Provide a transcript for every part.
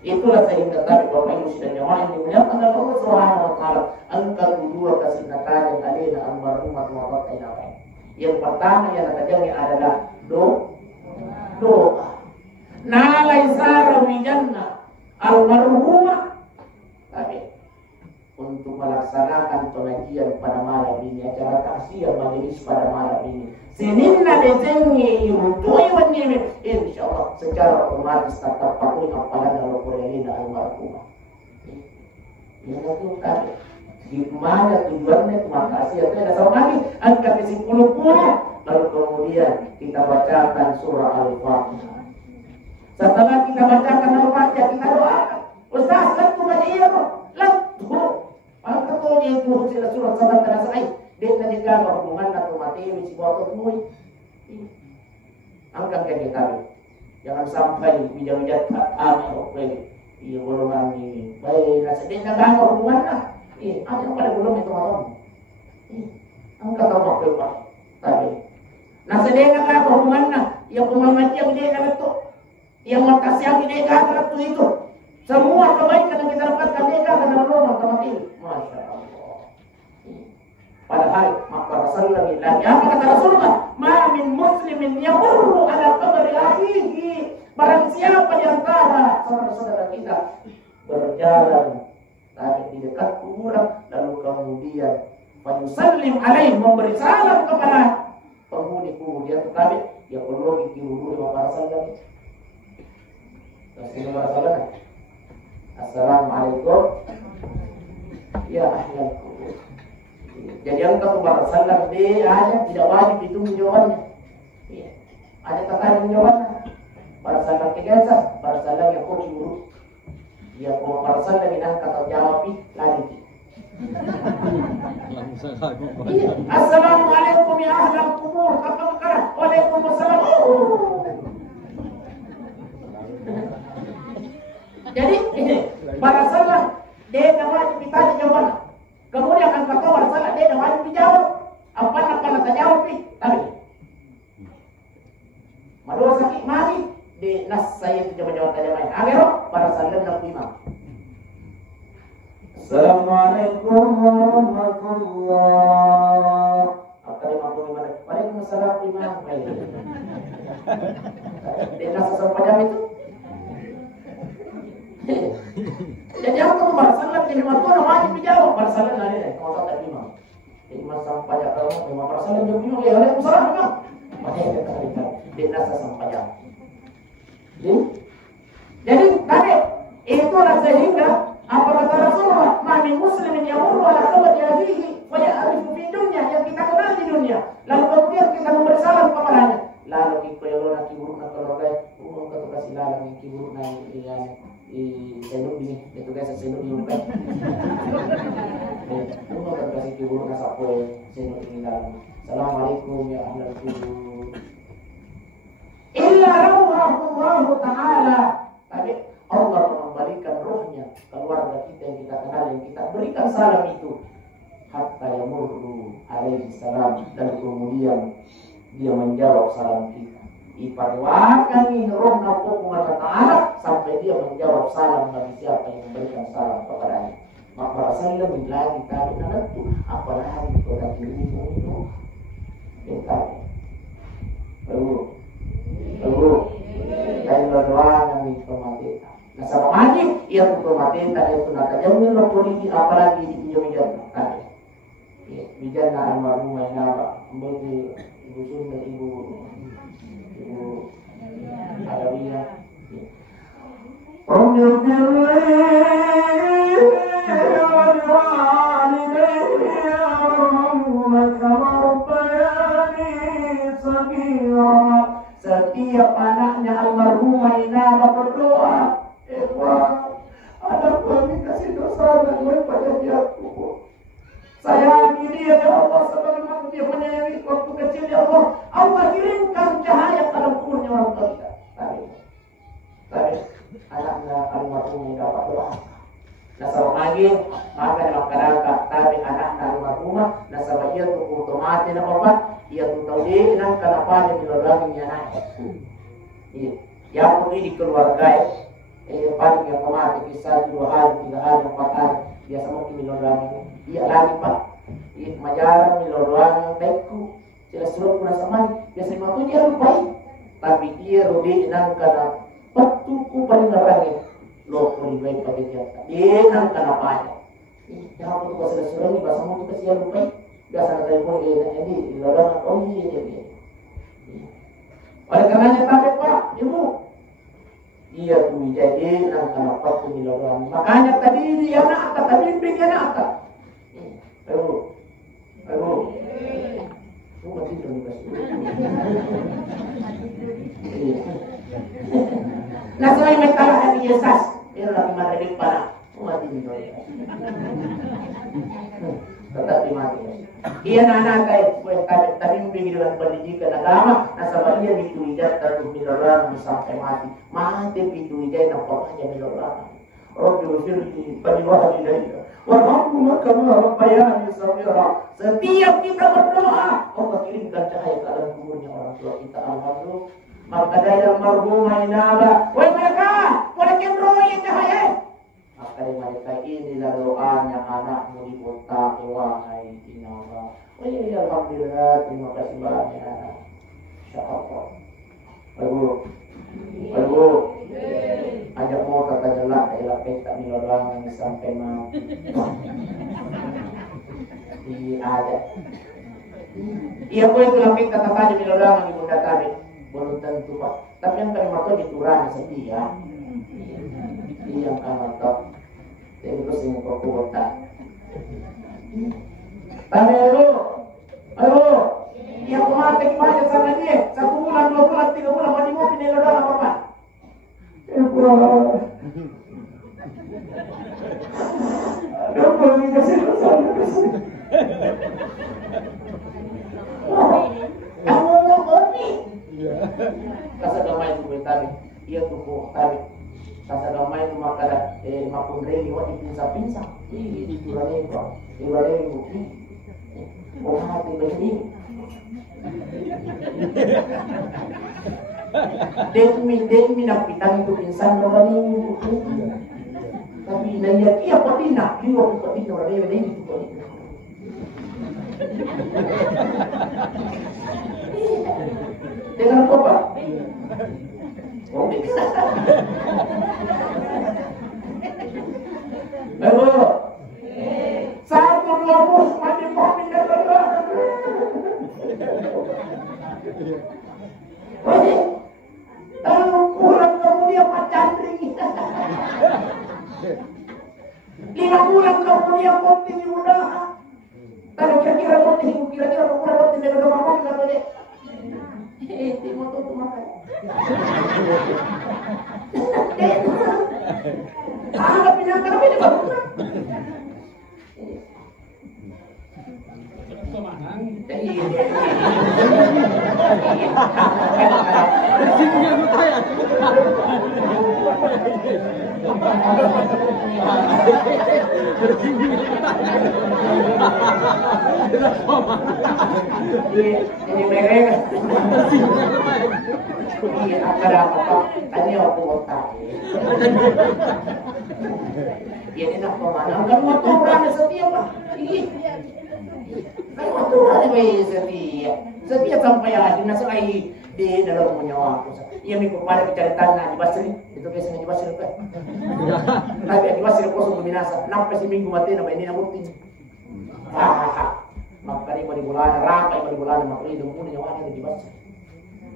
Itulah sehingga tadi Bapak Ibu sudah nyawain dimuliakan oleh Allah Subhanahu wa taala. Angka dua kasih nakajan alina almarhumat wa ta'ala. Yang pertama yang nakajangnya adalah doa. Nalai sara wijanna almarhumah tadi untuk melaksanakan pengajian pada malam ini, acara takziah majelis pada malam ini. Seninna desengi irutoi wanini, insyaallah secara otomatis tetap patuh apalagi kalau kurelina almarhumah. Ini itu tadi. Gimana tujuannya? Terima kasih. Ada sama lagi angka 10 lalu kemudian kita bacakan surah Al-Fatihah. Setelah kita bacakan Al-Fatihah, kita doakan. Ustaz, lalu baca iya kok. Lalu maka tuh dia itu surat sahabat terasa dia nantikan hubungan atau mati misi buat temui. Angkat kaki kami. Jangan sampai bijak-bijak kami oke. Iya golongan ini. Baik, nasi dia jangan hubungan lah. Ada yang pada belum itu malam. Angkat apa berapa? Tadi. Nasi dia jangan hubungan lah. Yang pengamat yang dia jangan itu. Yang makasih yang dia jangan itu. Semua kebaikan yang kita dapatkan dia jangan Allah mati. Masya Allah. Padahal maka Rasulullah bilang, apa kata Rasulullah? Ma min muslimin yamurru ala qabri akhihi. Barang siapa di antara saudara-saudara kita berjalan tadi di dekat kuburan lalu kemudian yusallim alaih memberi salam kepada penghuni kubur dia tadi ya perlu dikiruri para salam. Assalamualaikum ya ahlal kubur. Jadi angka kepada salam dia ada tidak wajib ditunggu jawabannya. Ada tekanan jawabannya. Para salam tiga para salam yang kau urut. Ya kalau para salam yang kata jawab lagi. Assalamualaikum ya ahlal kubur. Apa perkara? Waalaikumsalam. Jadi para salam dia tidak wajib ditanya jawabannya. Kemudian akan kata para salam dia tidak wajib dijawab. Apa nak jawab tapi malu sakit mati di nas saya itu jawab tanya main. Akhirnya para salam nak imam. Assalamualaikum warahmatullah. Apa yang mau gimana? Waalaikumsalam imam. Di nas sampai itu. Jadi aku tuh para salam di imam tuh wajib dijawab. Para salam ada kalau kata imam. Imam sampai kalau imam para salam jawab imam ya waalaikumsalam imam. Makanya kita kata di nas sampai jawab. Jadi tadi itulah sehingga apa kata Rasulullah, "Man muslimin yamurru ala qabri akhihi wa ya'rifu fi dunya," yang kita kenal di dunia. Lalu kemudian kita memberi salam kepadanya. Lalu kita yolona kibur na tologai, kata kasih lalang kibur na yang senuk ini, itu guys senuk ini kan. Kata kasih kibur na sapoe senuk ini lalang. Assalamualaikum ya ahlal kubur. Illa Allah Ta'ala. Tadi Allah mengembalikan rohnya keluarga kita yang kita kenal, yang kita berikan salam itu. Hatta yamurru alaihi salam. Dan kemudian dia menjawab salam kita. Iparwakani rohna Allah Ta'ala sampai dia menjawab salam bagi siapa yang memberikan salam kepadanya. Maka Rasulullah bilang kita benar itu apalagi kepada dirimu itu. Kita kain doa yang dikomatin. Nah sama lagi yang dikomatin tadi itu nak jamin lo polisi apalagi di bijan tadi. Bijan na almarhumah nama bagi ibu Sunda ibu Alawiyah. Setiap anaknya almarhumah Inaba berdoa, ada kami kasih dosa dan pada dia kubur. Sayangi dia ya Allah sebagaimana dia menyayangi waktu kecil ya Allah. Allah kirimkan cahaya ke dalam kuburnya orang tua kita. Tapi anaknya almarhumah Inaba berdoa. Nasab lagi maka dalam masyarakat tapi anaknya almarhumah nasab dia tuh otomatis apa? Ia tuh tahu dia nang kenapa dia dilarang naik. Iya, yang pergi di keluarga, paling yang kemati kisah 2 hari, 3 hari, 4 hari biasa mungkin milodang ini iya lagi pak majaran milodang baikku sila surat puna samai biasa matu dia lupai tapi dia rodi nang kana patuku paling ngarangin lo pun baik pada dia nang kana apa ya aku tuh sila surat ni bahasa mu kasi lupai biasa na tayo mo jadi milodang oh iya oleh karenanya takut pak ibu iya tuh jadi nang kana patuku milodang makanya tadi dia nak tadi bikin nak ayo mati dong nah soalnya metala hati Yesus itu lagi mati para mati dong tetap mati iya anak kayak tadi memikirkan pendidikan agama nasabah dia ditulidat dan milorang sampai mati ditulidat nampaknya milorang Rabbi wafirli paniwaha ilaika warhamhuma kama rabbayani saghira. Setiap kita berdoa Allah kirimkan cahaya ke dalam kuburnya orang tua kita alhamdulillah. Maka dalam marhumah inaba wa mereka walakin rohnya cahaya. Maka mereka inilah doanya anakmu di kota wahai inaba. Oh iya alhamdulillah terima kasih banyak. Insyaallah. Aduh. Ajak mau kata jelak kayak pesta milodang sampai mati. Iya ada. Iya kau itu lapik kata tadi milodang di bunda tadi. Belum tentu pak. Tapi yang kami makan di turun setia. Iya yang kami makan. Jadi terus yang kau kuota. Tanya lu. Halo. Yang mati banyak sama dia. 1 bulan, 2 bulan, 3 bulan mati mau pindah milodang apa pak? Kasa gamay itu tabi, iya tuh po tabi. Kasa gamay itu makala mapundreli wati pinsa-pinsa. Ini turane ko, turane ko. Oh hati begini. Demi napitan itu insan orang ini tapi nanya iya patina dia patina orang ini itu patina dengan apa oh halo satu dua bus mati mobil dan kalau pulang kemudian macandring 5 bulan kemudian konting mudah kalau kira-kira konting kira-kira pulang konting dari rumah kamu nggak boleh timo tuh makan nggak pindah kami di bawah ini mereka ini ada apa tadi aku mau tanya ini nak kemana kan motoran setiap kan motoran setia sampai aja nasai di dalam punya waktu iya minggu pada bicara tanah di Basri itu biasanya di Basri kan tapi di Basri kosong binasa kenapa si minggu mati nama ini nabutin maka di bulan rapa di bulan makri itu punya nyawa di Basri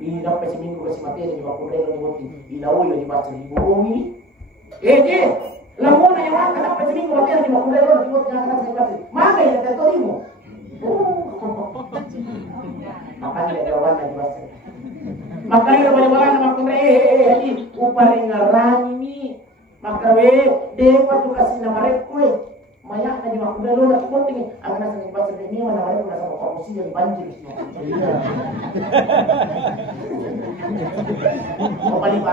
di sampai si minggu si mati di waktu relo di mati di lauyo di Basri di burung ini lamuna nyawa kenapa si minggu mati di waktu relo di Basri mana ya tertorimu makanya jawabannya di Basri makanya banyak-banyak makna jadi uparing ngarani mi makawe dewa tu kasih nama rekwe maya na di makna lo na penting ang nasa ni Basri ni mana wala na sa kamusi yang banjir semua mau balik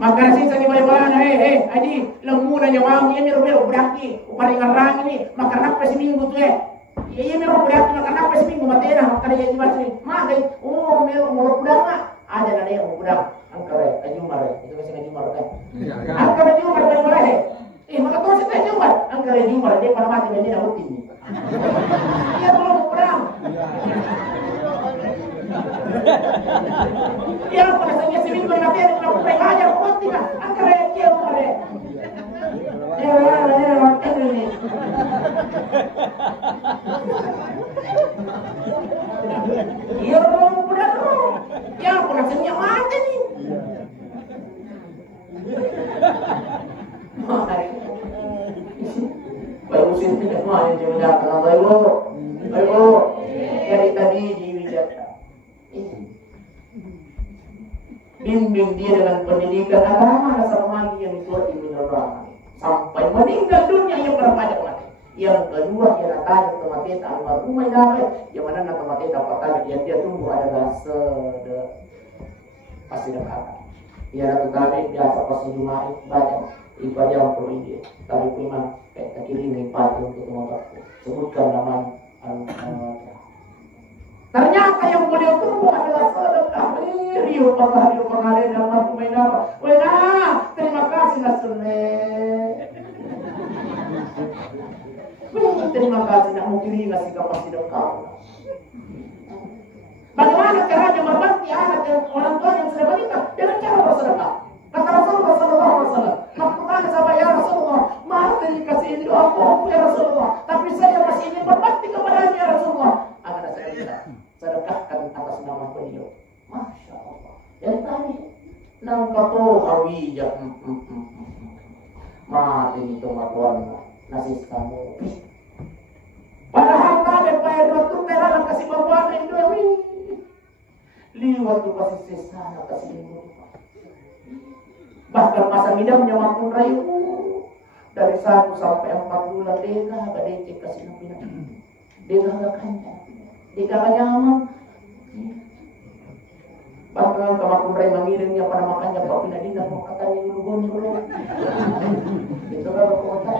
maka sih sa banyak-banyak adi lamuna nyawa mi mero berarti uparing ngarani mi maka napa si minggu tu iya mero berarti maka napa si minggu matena maka dia di Basri magai oh mero mau pulang ada yang mau pulang angkare ayu mare materi na kumpay aja konti ka. Ang kaya kiyo mo rin. Iya orang muda tu, yang aku nak senyum aja ni. Baik usin tidak mau yang jauh jauh, baik lo, dari tadi diwijaka. Bimbing dia dengan pendidikan agama sama lagi yang itu di menerang sampai meninggal dunia yang berpada mati. Yang kedua dia datang ke mati almarhumah damai yang mana nak mati dapat tadi dia tunggu adalah pasti dekat. Dia nak tadi biasa pasti Jumat banyak ibadah yang perlu dia. Tapi memang kita kirim ibadah untuk membantu. Sebutkan nama ternyata yang boleh tunggu adalah sedekah. Rio pengalir dan almarhumah damai. Wena, terima kasih Nasuleh. Terima kasih nak mungkin ngasih kapasitas kau. Bagaimana caranya berbakti anak dan orang tua yang sudah menikah dengan cara bersedekah? Kata Rasulullah SAW, aku tanya sama ya Rasulullah, maaf dikasih ini aku ya Rasulullah, tapi saya masih ingin berbakti kepadanya ya Rasulullah. Akan saya minta sedekahkan atas nama beliau. Masya Allah. Dari tadi nangkato hawija, mati itu matuan nasi kamu. Padahal kami bayar waktu peranan kasih bawa Indo liwat tu kasih sesana kasih Indo. Bahkan masa ngidamnya maupun rayu dari 1 sampai 4 bulan deka gak cek kasih nabi deka gak kanya deka gak nyaman. Bahkan kamakun rayu mengirimnya pada makannya Pak Pinadina mau katanya dulu itu kan kota.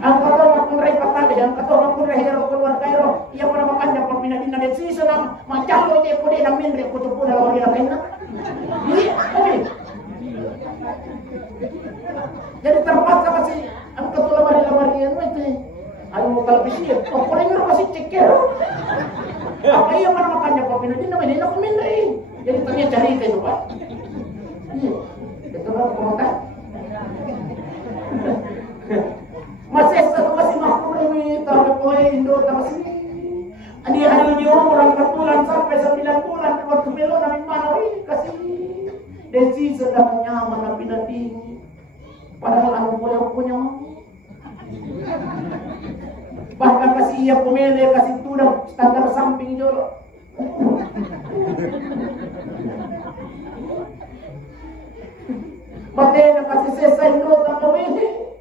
Ang kata makunray patade, ang kata makunray hero keluar kairo, iya pada makannya pembina dan sisa nam macam lo dia pode namin re kutu pun dalam dia kaina. Jadi terpaksa kasih ang kata lamari itu. Anu televisi, oh pode ngero kasih ceker. Apa iya pada makannya pembina namanya nak minre. Jadi ternyata cari itu Pak. Itu kan komentar. Masih satu masih makmur ini tapi poin Indo tapi sini. Dia ada di umur 4 bulan sampai 9 bulan waktu melo namin mana ini kasih. Desi sedang nyaman nabi nanti. Padahal aku punya bahkan kasih ia pemele kasih tudang standar samping jolo. Matena kasih selesai nota pemele.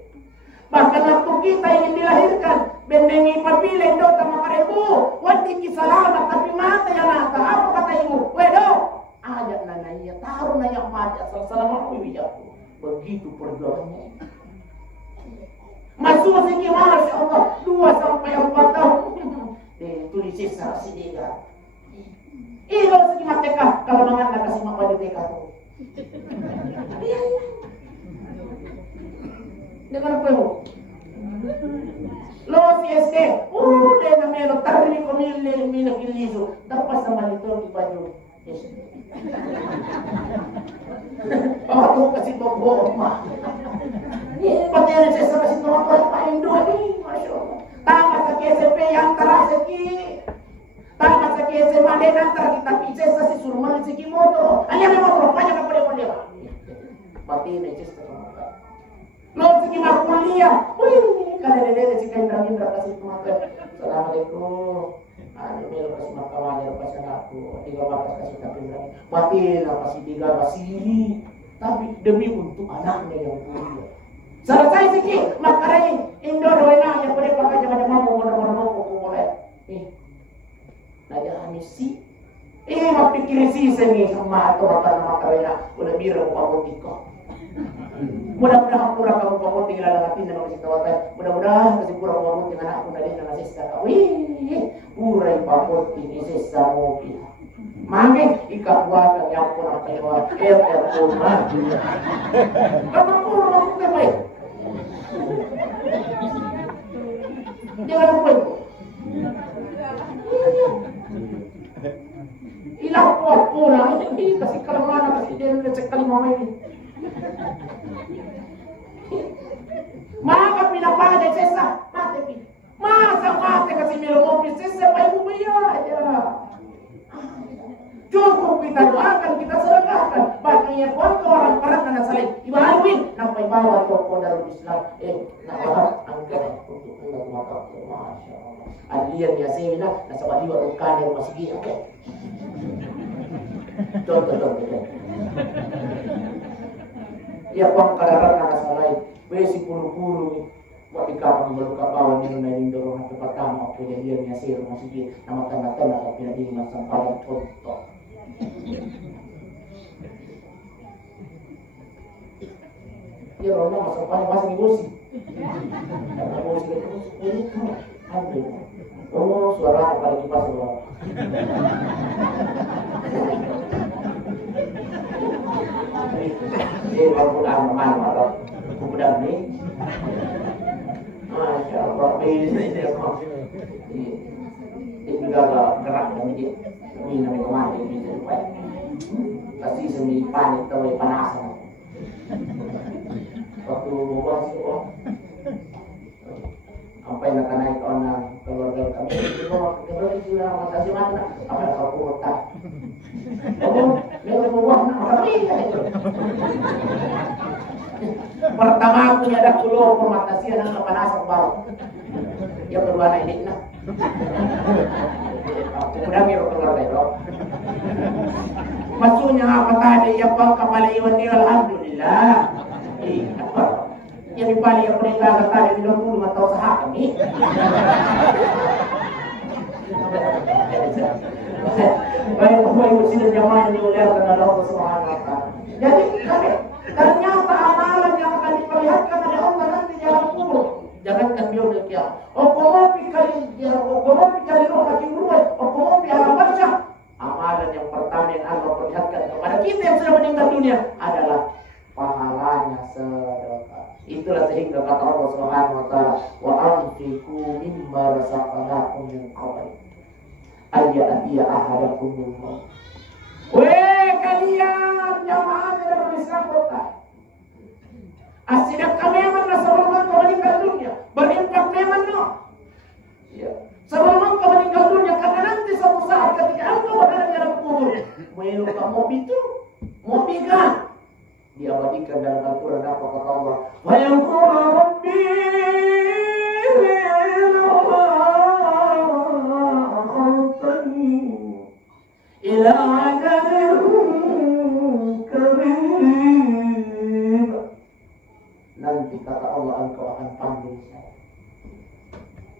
Bahkan waktu kita ingin dilahirkan, bendengi papile nota makarebu, wadi kisalamat tapi mata ya nata. Apa kata ibu? Wedo, ajak nananya, taruh nanya majak selama wiwijaku. Begitu perjuangannya. Masuk sini Masya Allah 2 sampai 4 tahun. Tulis sisa si dia. Iyo segi mateka kalau mangan kasih mapa di TK tuh. Dengan apa bu? Lo sieste, udah namanya lo tarik komil minyak ilizo, dapat sama itu di baju. Tuh kasih bobo mah. Ini materi saya kasih nomor apa Indo ini, Masya Allah. Tamat ke SMP yang teraseki, tamat ke SMA dan antara kita pisah sasi suruh melisiki motor. Hanya motor banyak apa dia. Mati ini cista. Lo segi mah kuliah, wih, kada dede si Indra kasih teman. Assalamualaikum. Anu melo kasih makawan lepas aku, 3 batas kasih tapi mati lah kasih 3 kasih. Tapi demi untuk anaknya yang kuliah. Selesai segi makarai Indo doena yang boleh pakai jangan mampu mau boleh. Naja misi. Mau pikir sih seni sama atau makarai udah biru pamutiko. Mudah-mudahan pura kamu pamut tinggal dalam hati dan kasih tahu mudah-mudahan kasih pura pamut dengan aku dari dengan sisa wih pura pamut ini sisa mobil mangke ikat buah yang pura tewa pura kamu pura pamut baik jangan lupa mama ini. Maka pinapalad ay sesa, mate pi. Masa mate kasi milomopis sesa pa ibu aja. Cukup kita doakan, kita sedekahkan. Baginya waktu orang perang dan saling ibaruin, nampai bawa toko Darul Islam. Nak bahas angkat untuk Allah maka masya Allah. Adlian ya semina, nasa baliwa rukani rumah segi. Oke. Contoh. Ya pang kadaran na salay. Besi puluh-puluh buat ikapang balukapawan nila na yung dorong at patama o pinaliyan niya siya masigi na matanda-tanda at pinaliyan ng sampalang tonto. Ya Rona masampalnya masih emosi. Emosi itu ambil. Oh suara apalagi pas suara. Al-Quran mana kemudian ini Masya Allah ini juga gerak ini namanya kemarin bisa lupa pasti semi panik atau panasan waktu buat sih sampai nak naik orang keluarga kami itu makasih mana apa kalau kota pertama punya ada kulo pematasian dan kepanasan bawah yang kedua naik ini kemudian biar keluarga itu maksudnya apa tadi ya pak kembali iwan dia alhamdulillah apa yang dipali yang meninggal tadi minum dulu atau sahak kami baik muslim jamaah yang dimuliakan oleh Allah Subhanahu wa taala. Jadi ternyata amalan yang akan diperlihatkan oleh Allah nanti di alam kubur. Jangankan beliau kiamat. Okomopi kali roh kaki buruan, okomopi alam barzah. Amalan yang pertama yang Allah perlihatkan kepada kita yang sudah meninggal dunia adalah pahalanya sedekah. Itulah sehingga kata Allah Subhanahu wa taala, wa anfiqu mimma razaqnakum min qabl ayatiya ahadakumul maut. Kalian jamaah dalam Islam kota. Asidak kami memang sebelum kau meninggal dunia berimpak memang no. Ya. Sebelum kau meninggal dunia karena nanti suatu saat ketika engkau berada di dalam kubur, meluka mobil itu, mobil kan diabadikan dalam Al-Quran apa kata Allah? Wa yaqulu rabbi ila ajalin karim. Nanti kata Allah engkau akan panggil saya.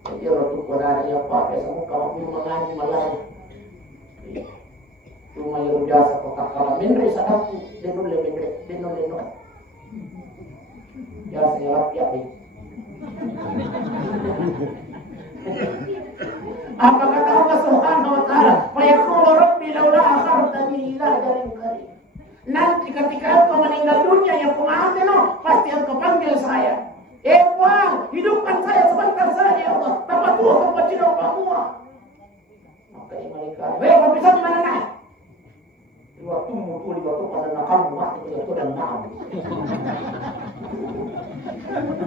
Jadi waktu Quran yang pakai semua kamu mengaji malam. Cuma yang jasa kota kalah menre sadaku denul denul. Jasa yang rakyat ni. Apa kata Allah Subhanahu wa taala? Wa yaqulu rabbi laula akhartani ila ajalin qarib. Nanti ketika engkau meninggal dunia yang pengantin pasti engkau panggil saya. Bang, hidupkan saya sebentar saja ya Allah. Tanpa tua tanpa cina semua. Maka malaikat, kau bisa di mana nak? Di waktu mutu di waktu pada nakal mati itu dan naam.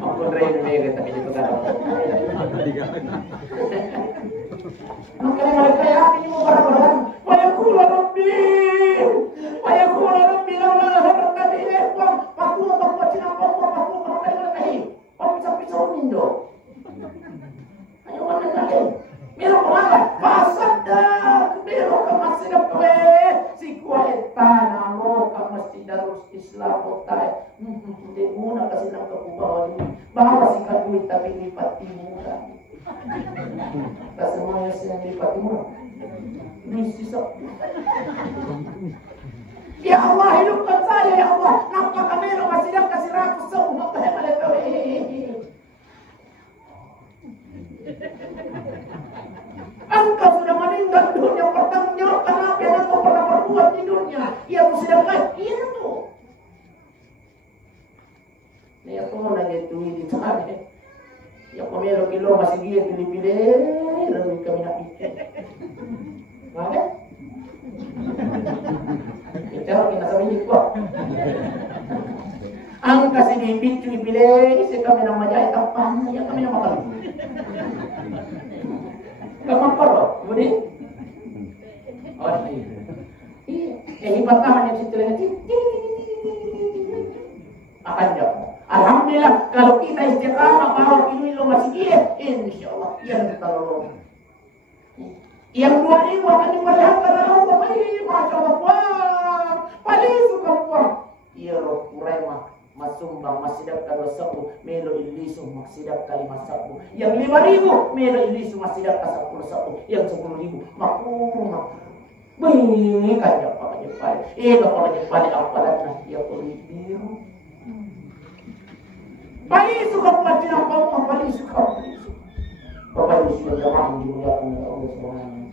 Ampun rene kita itu kan. Maka malaikat ya ini mau barang-barang. Wa yaqulu rabbi laula hartani ilaykum patu tanpa cina patu bisa mindo. Ayo mana lagi? Miro kemana? Pasadak, miro ke masjid kwe. Si kueta namo ke masjid Darul Islam kota. Di muna kasi nang kabubawa ni. Bawa si kaduit tapi lipat timura. Kasi mga siya lipat timura. Nisisok. Ya Allah hidupkan saya ya Allah. Nampak kamera masjid kasi rakus sa umat tayo malakaw. Engkau sudah meninggal dunia, pertanggungjawabkan apa yang engkau pernah perbuat di dunia. Ia sedangkan itu. Nih aku mau nanya itu di sana. Ya pemelo kilo masih dia pilih-pilih, lalu kami nak pikir. Mana? Bicara kita sama ini kok. bibicu ipilih si kami nama jahit apa ya kami nama kali. Kamu perlu, kemudian. Oh iya, hibatnya yang situ akan jauh. Alhamdulillah kalau kita istiqamah mau ini lo masih iya, insya Allah yang kita lulus. Yang dua ini akan diperlihatkan Allah, masya Allah, wah, paling suka wah. Iya roh kurema masumbang masidap kalau sabu melo ilisu masidap kali masabu. Yang 5.000 melo ilisu masidap kasapul sabu. Yang 10.000 makuma. Bih kaya apa jepali. Kalau jepali apalah ya kulit biru. Paling suka baca apa paling suka. Bapak Ibu sudah jamaah dimuliakan oleh Allah Subhanahu.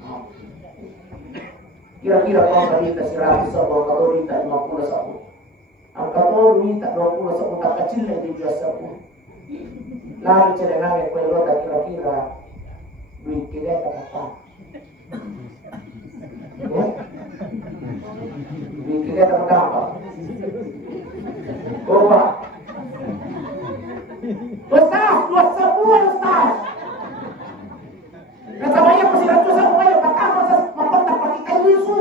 Kira-kira kalau tadi kita 100 atau kalau kita 51. Angka tu minta 20 tak kecil lagi biasa pun. Lalu celengan yang kau kira-kira duit kita apa? Duit kita apa? Coba. Ustaz, 2 sebuah Ustaz. Nasabahnya masih ratus sebuah yang pertama makan tak pakai kayu isu.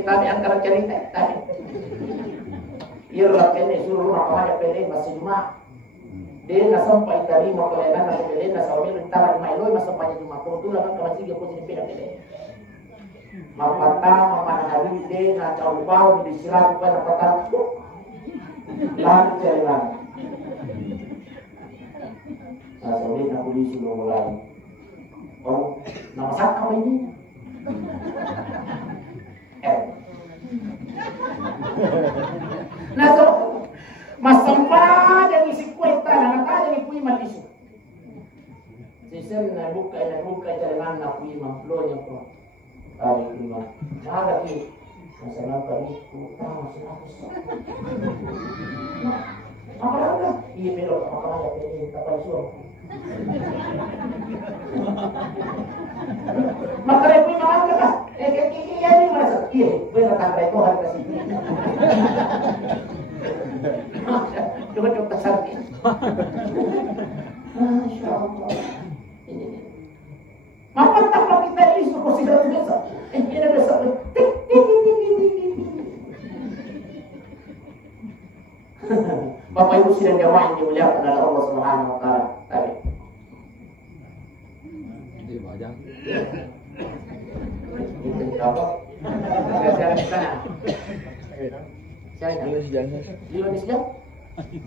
Tadi angkara cerita tadi. Iya rakyatnya suruh rumah pilih masih cuma. Dia nak sampai tadi mau kelihatan nak pilih nak sampai minta lagi mailo masih sampai cuma kebetulan kan masih dia pun pilih. Mapata mamana hari dia nak jauh bau di sirat bukan mapata. Lalu jalan. Nah, sampai nak polisi mulai. Oh, nama siapa ini? Nah, so masampa yang isi kueta, nak yang ipui malisu. Sisen na buka jalan na pui mamplonya ko. Ari kuma. Nada ki. Masalah tadi utang masih. Apa? Iya belok apa ya ini kapal suam. Maka repui mana ka? Iya ni masa. Iya, benar tak itu harga sini. Coba sakit. Masya Allah. Maka tak kita ini suka sidang biasa. Ini biasa. Bapak Ibu sidang jamaah yang dimuliakan oleh Allah Subhanahu wa taala. Tadi. Ini bajang. Itu apa? Saya sana. Saya lima sejam.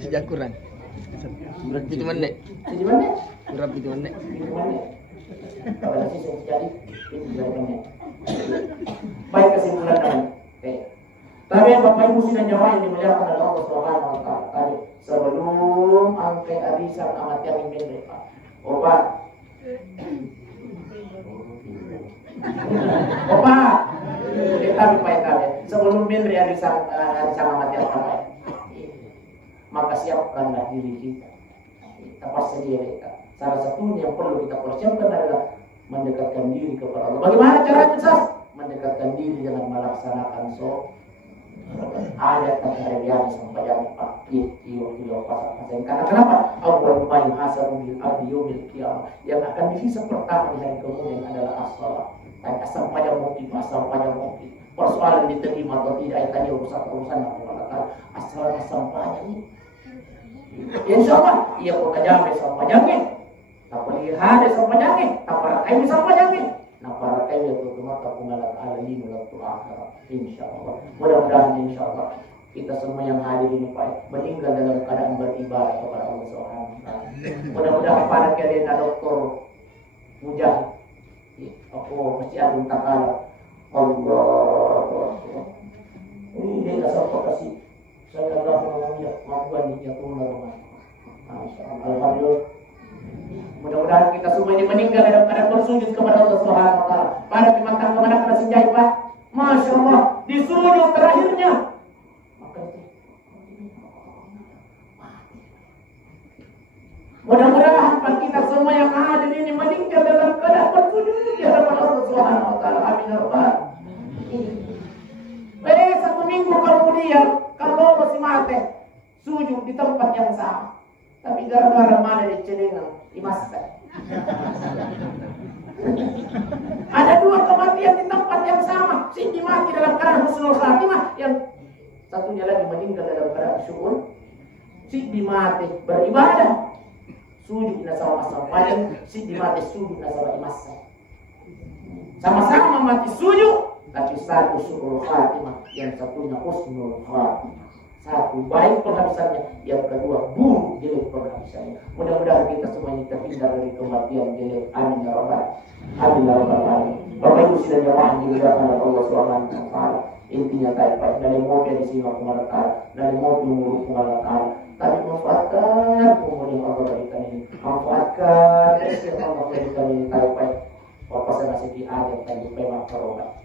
Sejak kurang. Berat itu mana? Di mana? Berat itu mana? Kalau nanti saya jadi ini jawabannya. Baik kesimpulan kami. Tapi Bapak Ibu sidang jamaah yang dimuliakan oleh Allah Subhanahu wa taala. Tadi sebelum angkai arisan amat yang ingin obat. Obat. Kita lupakan ya. Sebelum memberi arisan amat yang ramai. Maka siapkanlah diri kita. Kita sedia kita. Salah satunya yang perlu kita persiapkan adalah mendekatkan diri kepada Allah. Bagaimana caranya, Sas? Mendekatkan diri dengan melaksanakan ayat yang sampai yang karena kenapa? Awal ma yuhasabu bil ardi yaumil qiyamah. Yang akan dihisab pertama di hari kemudian adalah as-shalah. Dan asal pada mungkin. Persoalan diterima atau tidak tadi urusan Allah. Asal pada ini. Insya Allah, ia pun kajami sama jangan. Tak lihat sama jangan. Tak parakai sama jangan. Nah parakai itu cuma tak mengalat alim waktu akhirat. Insya Allah. Mudah-mudahan insya Allah kita semua yang hadir ini Pak meninggal dalam keadaan beribadah kepada Allah Subhanahu wa taala. Mudah-mudahan para kalian dokter Mujahid. Aku mesti ada takala. Allah. Ini dia sampai kasih. Saya Allah namanya mampuan dia tular. Alhamdulillah. Mudah-mudahan kita semua ini meninggal dalam keadaan bersujud kepada Allah Subhanahu wa taala. Pada dimakan kemana kena senjai Pak? Masya Allah, di sujud terakhirnya. Mudah-mudahan Pak kita semua yang hadir ini meninggal dalam keadaan sujud di hadapan Allah Subhanahu wa taala. Amin ya rabbal alamin. 1 minggu kemudian kalau masih mati sujud di tempat yang sama. Tapi gara-gara mana di celengan dimasak. Ada 2 kematian di tempat yang sama. Si mati dalam keadaan husnul khatimah, yang satunya lagi meninggal dalam keadaan syukur. Si mati beribadah, sujud na sama-sama paling, si mati sujud na sama imasa. Sama-sama mati sujud, tapi satu syukur khatimah, yang satunya husnul khatimah. Satu baik penghabisannya, yang kedua buruk jelek penghabisannya. Mudah-mudahan kita semuanya terhindar dari kematian jelek. Amin ya rabbal alamin. Bapak Ibu sudah jamaah dimuliakan oleh Allah Subhanahu wa taala. Intinya baik-baik dari mobil di sini kemana taala, dari mobil mulu kemana taala. Tapi manfaatkan umur yang Allah berikan ini. Manfaatkan rezeki yang Allah berikan ini baik-baik. Bapak saya masih diajak tadi memang berobat.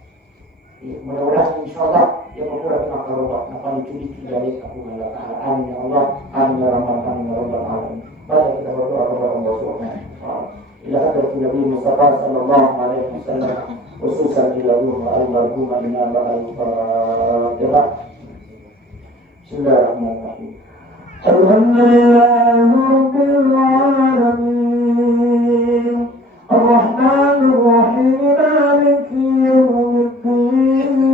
Mudah-mudahan insyaallah yang berkurang makarobat apa dicuri dari aku Allah Taala. Amin ya Allah. Amin ya rabbal alamin. Mari kita berdoa kepada Allah Subhanahu wa taala. Ila hadratin Nabi Mustafa sallallahu alaihi wasallam, khususan ila ruh al-marhum inna al-fatihah. Bismillahirrahmanirrahim. Alhamdulillahirabbil alamin. Ar-Rahmanir Rahim. Maliki yaumiddin.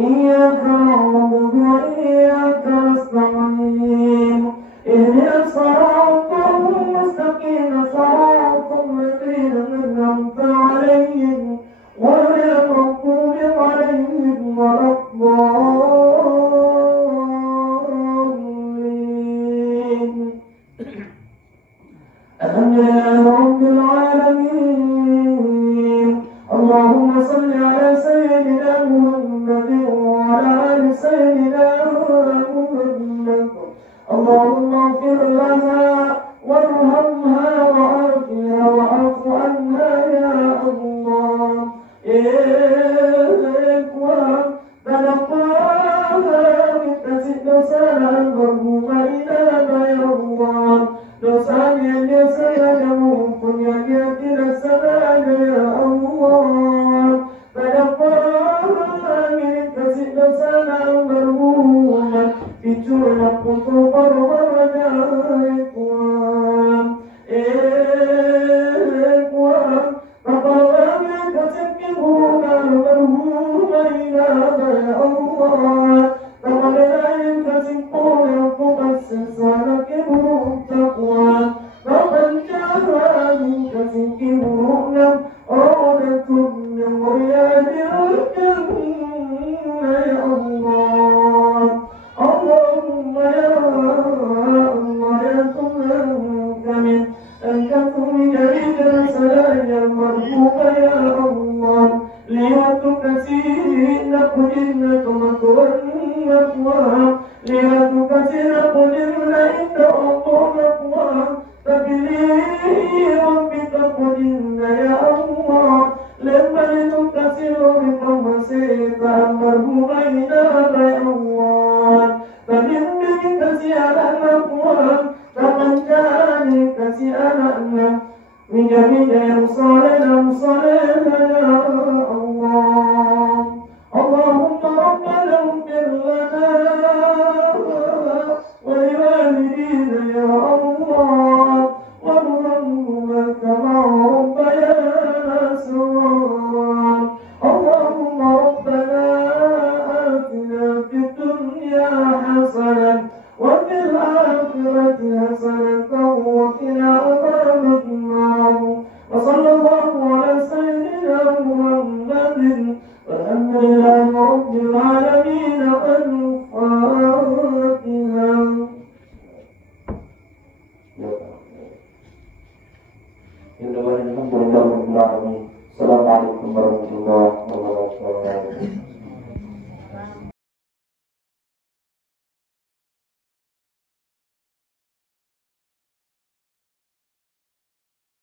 إياك نعبد وإياك نستعين اهدنا الصراط المستقيم صراط الذين أنعمت عليهم غير المغضوب عليهم ولا الضالين. الحمد لله رب العالمين. اللهم صل على سيدنا محمد وعلى آل سيدنا محمد. اللهم اغفر لها وارحمها وعافها واعف عنها يا الله. إخوان تلقاها من تزيد سنة المرهوم إلى ما يرضى نسأل أن يسأله فليأتي السماء يا الله. تلقاها من تزيد سنة المرهوم بجرم قطوب الرجاء. إخوان تقوى من تسكبون المرهوم إلى ما الله. فقد لا ينتسكون يقبسس ولكبر التقوى. فمن جاء منك سكبرون عودة من رياض الجنة يا الله. اللهم يا الله أنت من جميع السلام المرفوع يا الله. ليتك سينك جنة مثوى مثوى. ليتك سينك جنة إن أعطى مثوى. فبلي ربك قدنا يا الله. لما لتكسر بقوم سيفا مرهوم إلى يا الله. فمن بك سيانا الأقوام فمن كان كسيانا من جميع أمصارنا يا الله.